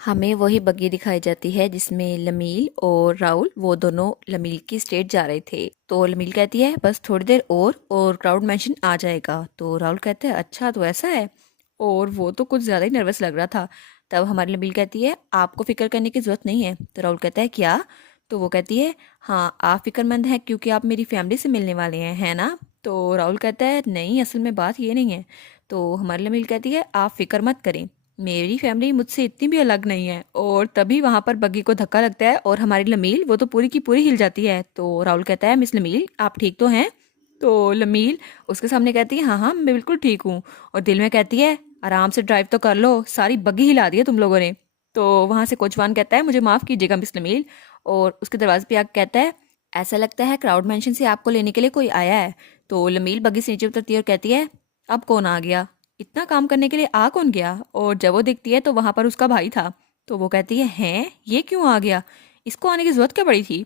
हमें वही बग्गी दिखाई जाती है जिसमें लमील और राहुल वो दोनों लमील की स्टेट जा रहे थे। तो लमील कहती है बस थोड़ी देर और क्राउड मेंशन आ जाएगा। तो राहुल कहता है अच्छा तो ऐसा है। और वो तो कुछ ज़्यादा ही नर्वस लग रहा था। तब हमारी लमील कहती है आपको फिक्र करने की ज़रूरत नहीं है। तो राहुल कहता है क्या? तो वो कहती है हाँ आप फिक्रमंद हैं क्योंकि आप मेरी फैमिली से मिलने वाले हैं, है ना? तो राहुल कहता है नहीं, असल में बात ये नहीं है। तो हमारी लमील कहती है आप फिक्र मत करें, मेरी फैमिली मुझसे इतनी भी अलग नहीं है। और तभी वहां पर बग्गी को धक्का लगता है और हमारी लमील वो तो पूरी की पूरी हिल जाती है। तो राहुल कहता है मिस लमील आप ठीक तो हैं? तो लमील उसके सामने कहती है हाँ हाँ मैं बिल्कुल ठीक हूँ। और दिल में कहती है आराम से ड्राइव तो कर लो, सारी बग्गी हिला दी है तुम लोगों ने। तो वहां से कोचवान कहता है मुझे माफ कीजिएगा मिस लमील। और उसके दरवाजे पे आके कहता है ऐसा लगता है क्राउड मेंशन से आपको लेने के लिए कोई आया है। तो लमील बग्गी से नीचे उतरती है और कहती है अब कौन आ गया, इतना काम करने के लिए आ कौन गया? और जब वो दिखती है तो वहां पर उसका भाई था। तो वो कहती है हैं ये क्यों आ गया, इसको आने की जरूरत क्या पड़ी थी?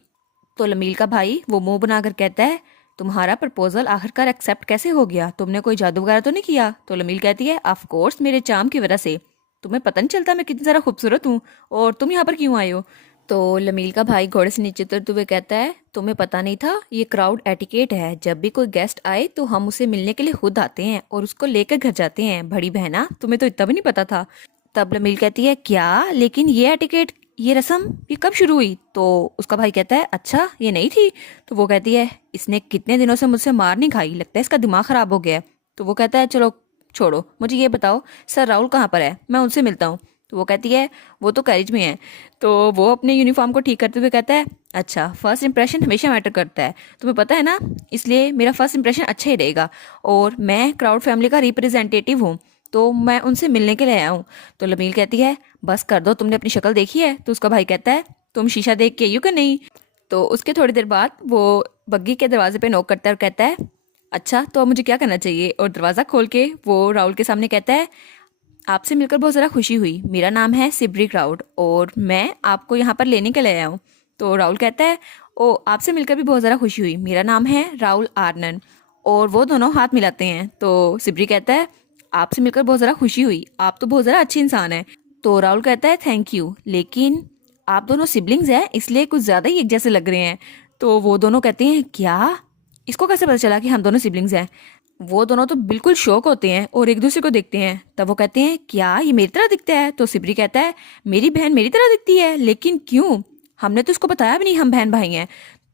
तो लमील का भाई वो मुंह बनाकर कहता है तुम्हारा प्रपोजल आखिरकार एक्सेप्ट कैसे हो गया, तुमने कोई जादू वगैरह तो नहीं किया? तो लमील कहती है ऑफ कोर्स मेरे चार्म की वजह से, तुम्हें पता नहीं चलता मैं कितनी ज़्यादा खूबसूरत हूँ, और तुम यहाँ पर क्यों आए हो? तो लमील का भाई घोड़े से नीचे उतरते हुए कहता है तुम्हें पता नहीं था, ये क्राउड एटिकेट है, जब भी कोई गेस्ट आए तो हम उसे मिलने के लिए खुद आते हैं और उसको लेकर घर जाते हैं, बड़ी बहना तुम्हें तो इतना भी नहीं पता था। तब लमील कहती है क्या, लेकिन ये एटिकेट, ये रस्म ये कब शुरू हुई? तो उसका भाई कहता है अच्छा ये नहीं थी? तो वो कहती है इसने कितने दिनों से मुझसे मार नहीं खाई, लगता है इसका दिमाग खराब हो गया है। तो वो कहता है चलो छोड़ो, मुझे ये बताओ सर राहुल कहाँ पर है, मैं उनसे मिलता हूँ। तो वो कहती है वो तो कैरिज में है। तो वो अपने यूनिफॉर्म को ठीक करते हुए कहता है अच्छा फर्स्ट इंप्रेशन हमेशा मैटर करता है, तुम्हें पता है ना, इसलिए मेरा फर्स्ट इंप्रेशन अच्छा ही रहेगा। और मैं क्राउड फैमिली का रिप्रेजेंटेटिव हूँ, तो मैं उनसे मिलने के लिए आया हूँ। तो लमील कहती है बस कर दो, तुमने अपनी शक्ल देखी है? तो उसका भाई कहता है तुम शीशा देख के आयु कि नहीं? तो उसके थोड़ी देर बाद वो बग्गी के दरवाजे पे नॉक करता है और कहता है अच्छा तो अब मुझे क्या करना चाहिए? और दरवाज़ा खोल के वो राहुल के सामने कहता है आपसे मिलकर बहुत ज़्यादा खुशी हुई, मेरा नाम है सिब्री क्राउड और मैं आपको यहाँ पर लेने के लिए आया हूँ। तो राहुल कहता है ओ आपसे मिलकर भी बहुत ज़्यादा खुशी हुई, मेरा नाम है राहुल आर्नन। और वो दोनों हाथ मिलाते हैं। तो सिब्री कहता है आपसे मिलकर बहुत ज़्यादा खुशी हुई, आप तो बहुत ज़्यादा अच्छे इंसान हैं। तो राहुल कहता है थैंक यू, लेकिन आप दोनों सिबलिंग्स हैं इसलिए कुछ ज़्यादा ही एक जैसे लग रहे हैं। तो वो दोनों कहते हैं क्या, इसको कैसे पता चला कि हम दोनों सिबलिंग्स हैं? वो दोनों तो बिल्कुल शौक होते हैं और एक दूसरे को देखते हैं। तब वो कहते हैं क्या ये मेरी तरह दिखता है? तो सिबरी कहता है मेरी बहन मेरी तरह दिखती है, लेकिन क्यों, हमने तो इसको बताया भी नहीं हम बहन भाई हैं,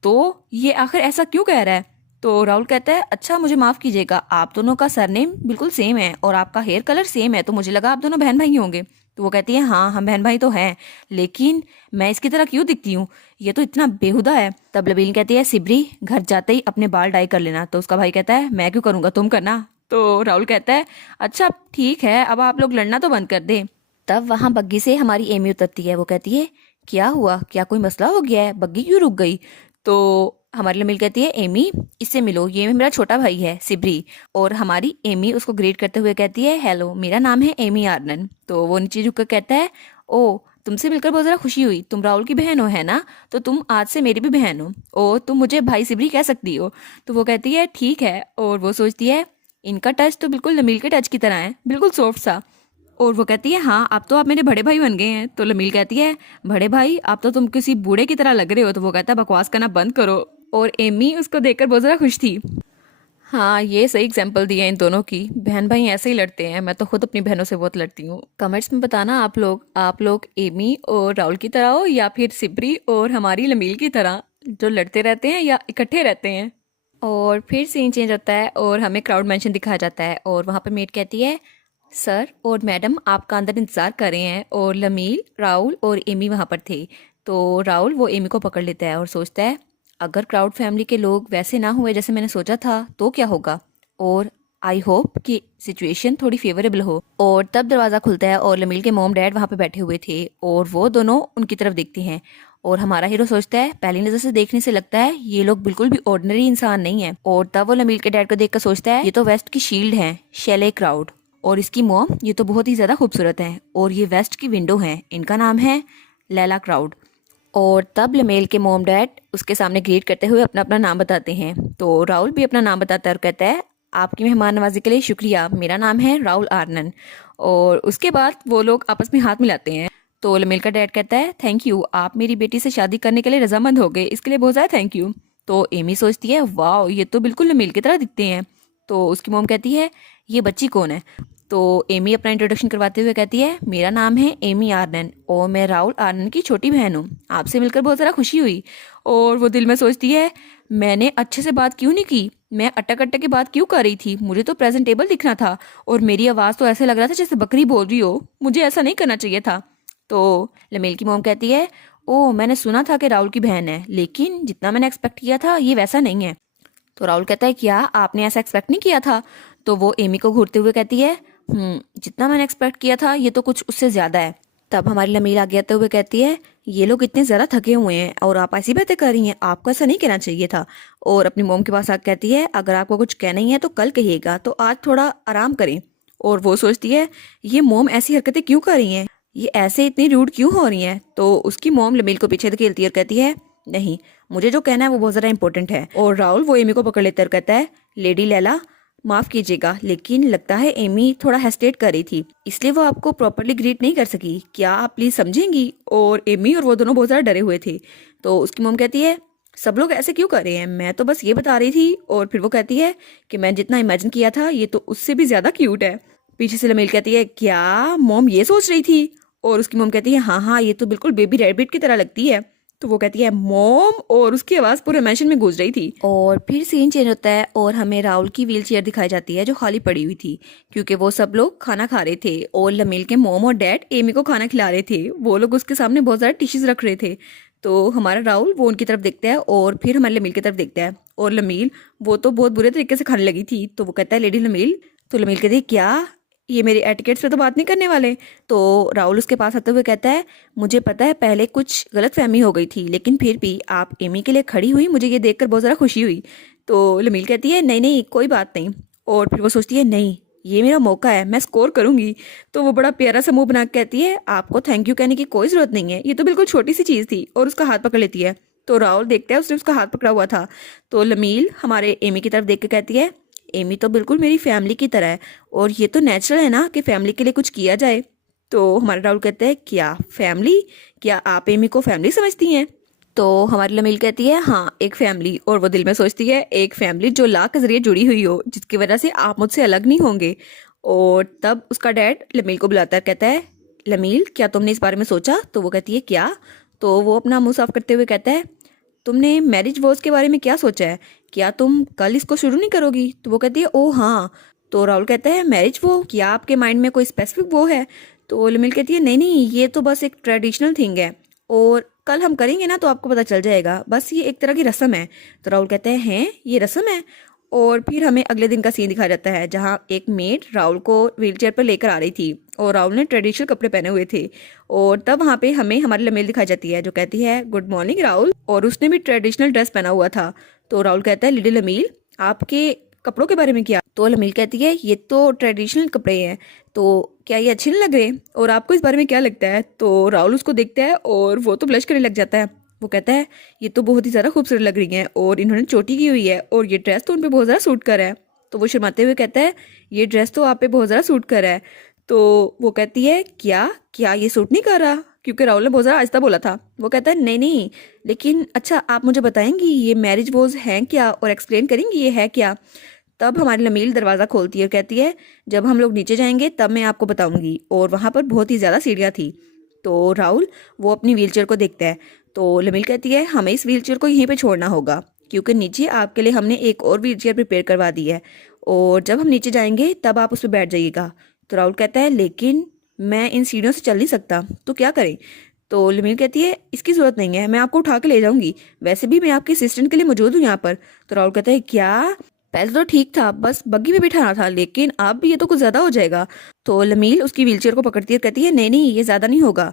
तो ये आखिर ऐसा क्यों कह रहा है? तो राहुल कहता है अच्छा मुझे माफ कीजिएगा, आप दोनों का सरनेम बिल्कुल सेम है और आपका हेयर कलर सेम है, तो मुझे लगा आप दोनों बहन भाई होंगे। तो वो कहती है हाँ हम बहन भाई तो हैं, लेकिन मैं इसकी तरह क्यों दिखती हूँ, ये तो इतना बेहुदा है। तब लबील कहती है सिबरी घर जाते ही अपने बाल डाई कर लेना। तो उसका भाई कहता है मैं क्यों करूंगा, तुम करना। तो राहुल कहता है अच्छा ठीक है, अब आप लोग लड़ना तो बंद कर दे। तब वहां बग्गी से हमारी एमी उतरती है। वो कहती है क्या हुआ, क्या कोई मसला हो गया है, बग्गी क्यों रुक गई? तो हमारी लमील कहती है एमी इससे मिलो, ये मेरा छोटा भाई है सिबरी। और हमारी एमी उसको ग्रीट करते हुए कहती है हेलो मेरा नाम है एमी आर्नन। तो वो नीचे झुककर कहता है ओ तुमसे मिलकर बहुत ज़्यादा खुशी हुई, तुम राहुल की बहन हो है ना, तो तुम आज से मेरी भी बहन हो, ओ तुम मुझे भाई सिबरी कह सकती हो। तो वो कहती है ठीक है। और वो सोचती है इनका टच तो बिल्कुल लमील के टच की तरह है, बिल्कुल सॉफ्ट सा। और वो कहती है हाँ अब तो आप मेरे बड़े भाई बन गए हैं। तो लमील कहती है बड़े भाई अब तो तुम किसी बूढ़े की तरह लग रहे हो। तो वो कहता है बकवास करना बंद करो। और एमी उसको देखकर बहुत ज़्यादा खुश थी। हाँ ये सही एग्जाम्पल दिया इन दोनों की, बहन भाई ऐसे ही लड़ते हैं, मैं तो खुद अपनी बहनों से बहुत लड़ती हूँ। कमेंट्स में बताना आप लोग एमी और राहुल की तरह हो या फिर सिबरी और हमारी लमील की तरह जो लड़ते रहते हैं या इकट्ठे रहते हैं। और फिर सीन चेंज होता है और हमें क्राउड मेंशन दिखाया जाता है और वहाँ पर मेट कहती है सर और मैडम आपका अंदर इंतजार कर रहे हैं। और लमील राहुल और एमी वहाँ पर थे। तो राहुल वो एमी को पकड़ लेता है और सोचता है अगर क्राउड फैमिली के लोग वैसे ना हुए जैसे मैंने सोचा था तो क्या होगा, और आई होप कि सिचुएशन थोड़ी फेवरेबल हो। और तब दरवाज़ा खुलता है और लमील के मॉम डैड वहाँ पे बैठे हुए थे और वो दोनों उनकी तरफ देखते हैं। और हमारा हीरो सोचता है पहली नज़र से देखने से लगता है ये लोग बिल्कुल भी ऑर्डिनरी इंसान नहीं है। और तब वो लमील के डैड को देखकर सोचता है ये तो वेस्ट की शील्ड है, शैले क्राउड, और इसकी मॉम ये तो बहुत ही ज़्यादा खूबसूरत है, और ये वेस्ट की विंडो है, इनका नाम है लैला क्राउड। और तब लमेल के मोम डैड उसके सामने ग्रीट करते हुए अपना अपना नाम बताते हैं। तो राहुल भी अपना नाम बताता है और कहता है आपकी मेहमान नवाजी के लिए शुक्रिया, मेरा नाम है राहुल आर्नन। और उसके बाद वो लोग आपस में हाथ मिलाते हैं। तो लमील का डैड कहता है थैंक यू, आप मेरी बेटी से शादी करने के लिए रजामंद हो गए, इसके लिए बहुत ज़्यादा थैंक यू। तो एमी सोचती है वाह ये तो बिल्कुल लमील की तरह दिखते हैं। तो उसकी मॉम कहती है ये बच्ची कौन है। तो एमी अपना इंट्रोडक्शन करवाते हुए कहती है मेरा नाम है एमी आर्नन और मैं राहुल आर्नन की छोटी बहन हूँ, आपसे मिलकर बहुत ज़्यादा खुशी हुई। और वो दिल में सोचती है मैंने अच्छे से बात क्यों नहीं की, मैं अटक अटक की बात क्यों कर रही थी, मुझे तो प्रेजेंटेबल दिखना था और मेरी आवाज़ तो ऐसे लग रहा था जैसे बकरी बोल रही हो, मुझे ऐसा नहीं करना चाहिए था। तो लमील की मॉम कहती है ओ मैंने सुना था कि राहुल की बहन है, लेकिन जितना मैंने एक्सपेक्ट किया था ये वैसा नहीं है। तो राहुल कहता है क्या आपने ऐसा एक्सपेक्ट नहीं किया था। तो वो एमी को घूरते हुए कहती है जितना मैंने एक्सपेक्ट किया था ये तो कुछ उससे ज्यादा है। तब हमारी लमील आगे आते हुए कहती है ये लोग इतने ज़्यादा थके हुए हैं और आप ऐसी बातें कर रही हैं, आपको ऐसा नहीं कहना चाहिए था। और अपनी मोम के पास आके कहती है अगर आपको कुछ कहना ही है तो कल कहिएगा, तो आज थोड़ा आराम करें। और वो सोचती है ये मोम ऐसी हरकतें क्यों कर रही हैं, ये ऐसे इतनी रूड क्यों हो रही हैं। तो उसकी मोम लमील को पीछे धकेलती है और कहती है नहीं मुझे जो कहना है वो बहुत ज़्यादा इंपॉर्टेंट है। और राहुल वो एमी को पकड़ लेता है और कहता है लेडी लैला माफ कीजिएगा, लेकिन लगता है एमी थोड़ा हेस्टेट कर रही थी इसलिए वो आपको प्रॉपरली ग्रीट नहीं कर सकी, क्या आप प्लीज समझेंगी। और एमी और वो दोनों बहुत ज्यादा डरे हुए थे। तो उसकी मॉम कहती है सब लोग ऐसे क्यों कर रहे हैं, मैं तो बस ये बता रही थी। और फिर वो कहती है कि मैं जितना इमेजिन किया था ये तो उससे भी ज्यादा क्यूट है। पीछे से लमील कहती है क्या मॉम ये सोच रही थी। और उसकी मॉम कहती है हाँ हाँ ये तो बिल्कुल बेबी रैबिट की तरह लगती है। तो वो कहती है मॉम, और उसकी आवाज पूरे मैंशन में गूंज रही थी। और फिर सीन चेंज होता है और हमें राहुल की व्हील चेयर दिखाई जाती है जो खाली पड़ी हुई थी, क्योंकि वो सब लोग खाना खा रहे थे और लमील के मॉम और डैड एमी को खाना खिला रहे थे। वो लोग उसके सामने बहुत ज्यादा डिशेज रख रहे थे। तो हमारा राहुल वो उनकी तरफ देखता है और फिर हमारे लमील की तरफ देखता है। और लमील वो तो बहुत बुरे तरीके से खाने लगी थी। तो वो कहता है लेडी लमील। तो लमील कहती है क्या ये मेरे एटिकेट्स पे तो बात नहीं करने वाले। तो राहुल उसके पास आते हुए कहता है मुझे पता है पहले कुछ गलत फहमी हो गई थी, लेकिन फिर भी आप एमी के लिए खड़ी हुई, मुझे ये देखकर बहुत ज़्यादा खुशी हुई। तो लमील कहती है नहीं नहीं कोई बात नहीं। और फिर वो सोचती है नहीं ये मेरा मौका है, मैं स्कोर करूंगी। तो वो बड़ा प्यारा सा मुंह बना के कहती है आपको थैंक यू कहने की कोई जरूरत नहीं है, ये तो बिल्कुल छोटी सी चीज़ थी। और उसका हाथ पकड़ लेती है। तो राहुल देखता है उसने उसका हाथ पकड़ा हुआ था। तो लमील हमारे एमी की तरफ देख के कहती है एमी तो बिल्कुल मेरी फैमिली की तरह है और ये तो नेचुरल है ना कि फैमिली के लिए कुछ किया जाए। तो हमारे राहुल कहते हैं क्या फैमिली, क्या आप एमी को फैमिली समझती हैं। तो हमारी लमील कहती है हाँ एक फैमिली। और वो दिल में सोचती है एक फैमिली जो ला के जरिए जुड़ी हुई हो, जिसकी वजह से आप मुझसे अलग नहीं होंगे। और तब उसका डैड लमील को बुलाता है, कहता है लमील क्या तुमने इस बारे में सोचा। तो वो कहती है क्या। तो वो अपना मुंह साफ करते हुए कहता है तुमने मैरिज वॉज के बारे में क्या सोचा है, क्या तुम कल इसको शुरू नहीं करोगी। तो वो कहती है ओ हाँ। तो राहुल कहता है मैरिज वो, क्या आपके माइंड में कोई स्पेसिफिक वो है। तो लमील कहती है नहीं नहीं ये तो बस एक ट्रेडिशनल थिंग है और कल हम करेंगे ना तो आपको पता चल जाएगा, बस ये एक तरह की रस्म है। तो राहुल कहते हैं ये रस्म है। और फिर हमें अगले दिन का सीन दिखाया जाता है जहाँ एक मेड राहुल को व्हीलचेयर पर लेकर आ रही थी और राहुल ने ट्रेडिशनल कपड़े पहने हुए थे। और तब वहाँ पे हमें हमारी लमेल दिखाई जाती है जो कहती है गुड मॉर्निंग राहुल, और उसने भी ट्रेडिशनल ड्रेस पहना हुआ था। तो राहुल कहता है लिटिल लमील आपके कपड़ों के बारे में क्या। तो लमील कहती है ये तो ट्रेडिशनल कपड़े हैं, तो क्या ये अच्छे नहीं लग रहे और आपको इस बारे में क्या लगता है। तो राहुल उसको देखता है और वो तो ब्लश करने लग जाता है। वो कहता है ये तो बहुत ही ज़्यादा खूबसूरत लग रही हैं और इन्होंने चोटी की हुई है और ये ड्रेस तो उन पे बहुत ज़्यादा सूट कर रहा है। तो वो शर्माते हुए कहता है ये ड्रेस तो आप पे बहुत ज़्यादा सूट कर रहा है। तो वो कहती है क्या क्या ये सूट नहीं कर रहा, क्योंकि राहुल ने बहुत ज़्यादा आहिस्ता बोला था। वो कहता है नहीं नहीं, लेकिन अच्छा आप मुझे बताएंगी ये मैरिज वोज हैं क्या और एक्सप्लेन करेंगी ये है क्या। तब हमारी लमील दरवाज़ा खोलती है और कहती है जब हम लोग नीचे जाएंगे तब मैं आपको बताऊंगी। और वहाँ पर बहुत ही ज़्यादा सीढ़ियाँ थी। तो राहुल वो अपनी व्हीलचेयर को देखता है। तो लमील कहती है हमें इस व्हीलचेयर को यहीं पे छोड़ना होगा, क्योंकि नीचे आपके लिए हमने एक और व्हीलचेयर प्रिपेयर करवा दी है और जब हम नीचे जाएंगे तब आप उस पर बैठ जाइएगा। तो राहुल कहता है लेकिन मैं इन सीढ़ियों से चल नहीं सकता, तो क्या करें। तो लमील कहती है इसकी ज़रूरत नहीं है, मैं आपको उठा के ले जाऊंगी, वैसे भी मैं आपके असिस्टेंट के लिए मौजूद हूँ यहाँ पर। तो राहुल कहता है क्या, पहले तो ठीक था बस बग्गी में बिठाना था, लेकिन अब ये तो कुछ ज़्यादा हो जाएगा। तो लमील उसकी व्हीलचेयर को पकड़ती है और कहती है नहीं नहीं ये ज़्यादा नहीं होगा।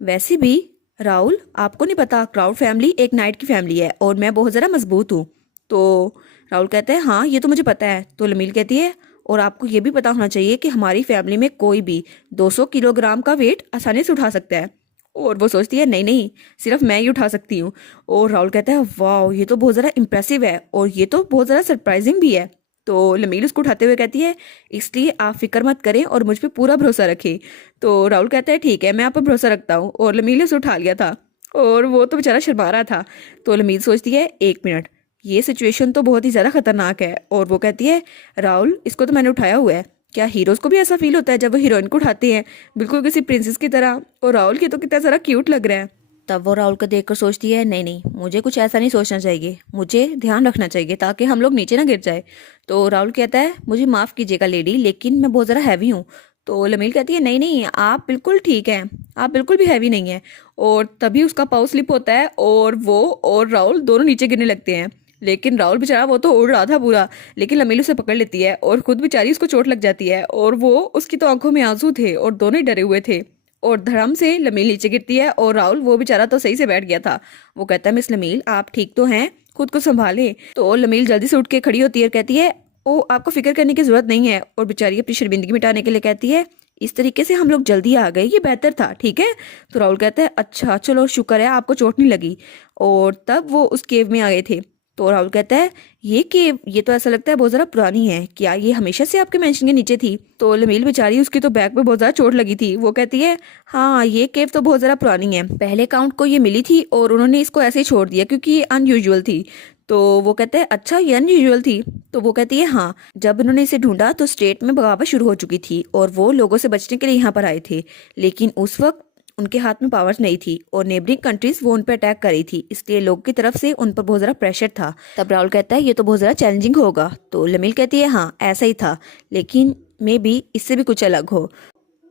वैसे भी राहुल आपको नहीं पता क्राउड फैमिली एक नाइट की फैमिली है और मैं बहुत ज़्यादा मजबूत हूँ। तो राहुल कहता है हाँ ये तो मुझे पता है। तो लमील कहती है और आपको ये भी पता होना चाहिए कि हमारी फैमिली में कोई भी 200 किलोग्राम का वेट आसानी से उठा सकता है। और वो सोचती है नहीं नहीं सिर्फ मैं ही उठा सकती हूँ। और राहुल कहता है वाह ये तो बहुत ज़्यादा इम्प्रेसिव है और ये तो बहुत ज़्यादा सरप्राइजिंग भी है। तो लमील उसको उठाते हुए कहती है इसलिए आप फिक्र मत करें और मुझ पे पूरा भरोसा रखें। तो राहुल कहता है ठीक है, मैं आप पर भरोसा रखता हूँ, और लमील ने उसे उठा लिया था और वो तो बेचारा शर्मा रहा था। तो लमील सोचती है 1 मिनट, ये सिचुएशन तो बहुत ही ज़्यादा खतरनाक है, और वो कहती है राहुल इसको तो मैंने उठाया हुआ है, क्या हीरोज़ को भी ऐसा फील होता है जब वो हीरोइन को उठाते हैं बिल्कुल किसी प्रिंसेस की तरह, और राहुल की तो कितना ज़रा क्यूट लग रहा है। तब वो राहुल को देखकर सोचती है नहीं नहीं, मुझे कुछ ऐसा नहीं सोचना चाहिए, मुझे ध्यान रखना चाहिए ताकि हम लोग नीचे ना गिर जाए। तो राहुल कहता है मुझे माफ़ कीजिएगा लेडी, लेकिन मैं बहुत ज़रा हैवी हूँ। तो लमील कहती है नहीं नहीं, आप बिल्कुल ठीक हैं, आप बिल्कुल भी हैवी नहीं है। और तभी उसका पाँव स्लिप होता है और वो और राहुल दोनों नीचे गिरने लगते हैं। लेकिन राहुल बेचारा वो तो उड़ रहा था पूरा, लेकिन लमील उसे पकड़ लेती है और खुद बेचारी उसको चोट लग जाती है, और वो उसकी तो आंखों में आंसू थे और दोनों ही डरे हुए थे। और धड़म से लमील नीचे गिरती है और राहुल वो बेचारा तो सही से बैठ गया था। वो कहता है मिस लमील आप ठीक तो हैं, खुद को संभालें। तो लमील जल्दी से उठ के खड़ी होती है और कहती है ओ आपको फिक्र करने की जरूरत नहीं है, और बेचारी अपनी शर्मिंदगी मिटाने के लिए कहती है इस तरीके से हम लोग जल्दी आ गए, ये बेहतर था, ठीक है। तो राहुल कहता है अच्छा चलो शुक्र है आपको चोट नहीं लगी। और तब वो उस केव में आ गए थे। तो राहुल कहता है ये केव, ये तो ऐसा लगता है बहुत ज़रा पुरानी है, क्या ये हमेशा से आपके मेंशन के नीचे थी। तो लमील बेचारी उसकी तो बैक पे बहुत ज़्यादा चोट लगी थी, वो कहती है हाँ ये केव तो बहुत ज़रा पुरानी है, पहले काउंट को ये मिली थी और उन्होंने इसको ऐसे ही छोड़ दिया क्योंकि ये अनयूजुअल थी। तो वो कहते हैं अच्छा ये अनयूजुअल थी। तो वो कहती है हाँ, जब उन्होंने इसे ढूंढा तो स्टेट में बगावत शुरू हो चुकी थी और वो लोगों से बचने के लिए यहाँ पर आए थे, लेकिन उस वक्त उनके हाथ में पावर्स नहीं थी और नेबरिंग कंट्रीज वो उन पर अटैक कर रही थी, इसलिए लोगों की तरफ से उन पर बहुत ज़रा प्रेशर था। तब राहुल कहता है ये तो बहुत ज़रा चैलेंजिंग होगा। तो लमील कहती है हाँ ऐसा ही था, लेकिन मे बी इससे भी कुछ अलग हो।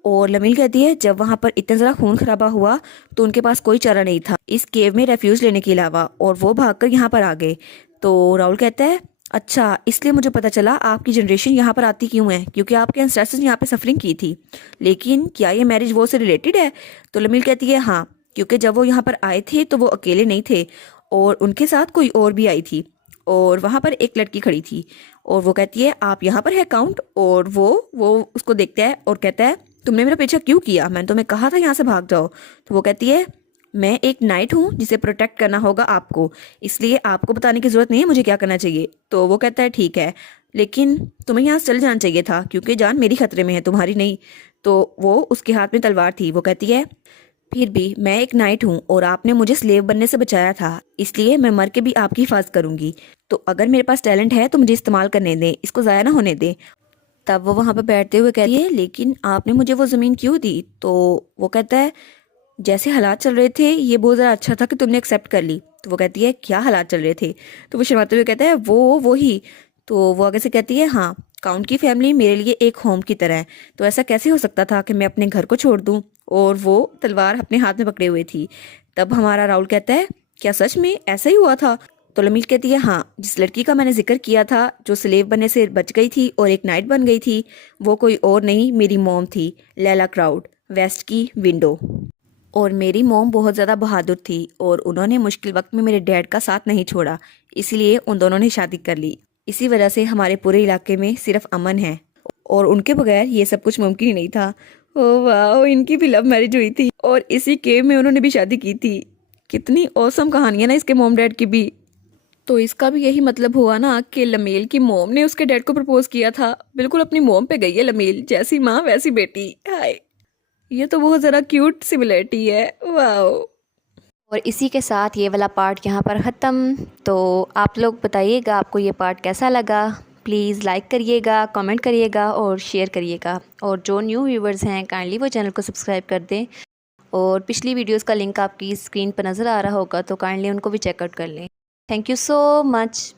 और लमील कहती है जब वहां पर इतना ज़रा खून खराबा हुआ तो उनके पास कोई चारा नहीं था इस केव में रेफ्यूज लेने के अलावा, और वो भागकर यहाँ पर आ गए। तो राहुल कहता है अच्छा इसलिए मुझे पता चला आपकी जनरेशन यहाँ पर आती क्यों है, क्योंकि आपके एंसेस्टर्स ने यहाँ पे सफरिंग की थी, लेकिन क्या ये मैरिज वो से रिलेटेड है। तो लमील कहती है हाँ, क्योंकि जब वो यहाँ पर आए थे तो वो अकेले नहीं थे और उनके साथ कोई और भी आई थी, और वहाँ पर एक लड़की खड़ी थी। और वो कहती है आप यहाँ पर है काउंट, और वो उसको देखता है और कहता है तुमने मेरा पीछा क्यों किया, मैंने तुम्हें कहा था यहाँ से भाग जाओ। तो वो कहती है मैं एक नाइट हूँ जिसे प्रोटेक्ट करना होगा आपको, इसलिए आपको बताने की जरूरत नहीं है मुझे क्या करना चाहिए। तो वो कहता है ठीक है, लेकिन तुम्हें यहाँ से चले जाना चाहिए था क्योंकि जान मेरी खतरे में है तुम्हारी नहीं। तो वो उसके हाथ में तलवार थी। वो कहती है फिर भी मैं एक नाइट हूँ और आपने मुझे स्लेव बनने से बचाया था, इसलिए मैं मर के भी आपकी हिफाजत करूंगी। तो अगर मेरे पास टैलेंट है तो मुझे इस्तेमाल करने दें, इसको ज़ाया ना होने दें। तब वो वहाँ पर बैठते हुए कहती है लेकिन आपने मुझे वो ज़मीन क्यों दी। तो वो कहता है जैसे हालात चल रहे थे ये बहुत ज़्यादा अच्छा था कि तुमने एक्सेप्ट कर ली। तो वो कहती है क्या हालात चल रहे थे। तो वो शर्माते हुए कहता है वो ही। तो वो आगे से कहती है हाँ, काउंट की फैमिली मेरे लिए एक होम की तरह है, तो ऐसा कैसे हो सकता था कि मैं अपने घर को छोड़ दूँ। और वो तलवार अपने हाथ में पकड़े हुए थी। तब हमारा राहुल कहता है क्या सच में ऐसा ही हुआ था। तो लमील कहती है हाँ, जिस लड़की का मैंने जिक्र किया था जो स्लेव बनने से बच गई थी और एक नाइट बन गई थी, वो कोई और नहीं मेरी मॉम थी, लैला क्राउड, वेस्ट की विंडो। और मेरी मॉम बहुत ज़्यादा बहादुर थी और उन्होंने मुश्किल वक्त में मेरे डैड का साथ नहीं छोड़ा, इसलिए उन दोनों ने शादी कर ली। इसी वजह से हमारे पूरे इलाके में सिर्फ अमन है और उनके बगैर ये सब कुछ मुमकिन ही नहीं था। ओ वाह, इनकी भी लव मैरिज हुई थी और इसी केव में उन्होंने भी शादी की थी। कितनी औसम कहानियां ना इसके मॉम डैड की भी। तो इसका भी यही मतलब हुआ ना कि लमील की मॉम ने उसके डैड को प्रपोज किया था। बिल्कुल अपनी मॉम पे गई है लमील, जैसी माँ वैसी बेटी। हाय, ये तो बहुत ज़रा क्यूट सिमिलरिटी है। वाओ। और इसी के साथ ये वाला पार्ट यहाँ पर ख़त्म। तो आप लोग बताइएगा आपको ये पार्ट कैसा लगा। प्लीज़ लाइक करिएगा, कमेंट करिएगा और शेयर करिएगा। और जो न्यू व्यूवर्स हैं काइंडली वो चैनल को सब्सक्राइब कर दें। और पिछली वीडियोस का लिंक आपकी स्क्रीन पर नज़र आ रहा होगा तो काइंडली उनको भी चेकआउट कर लें। Thank you so much.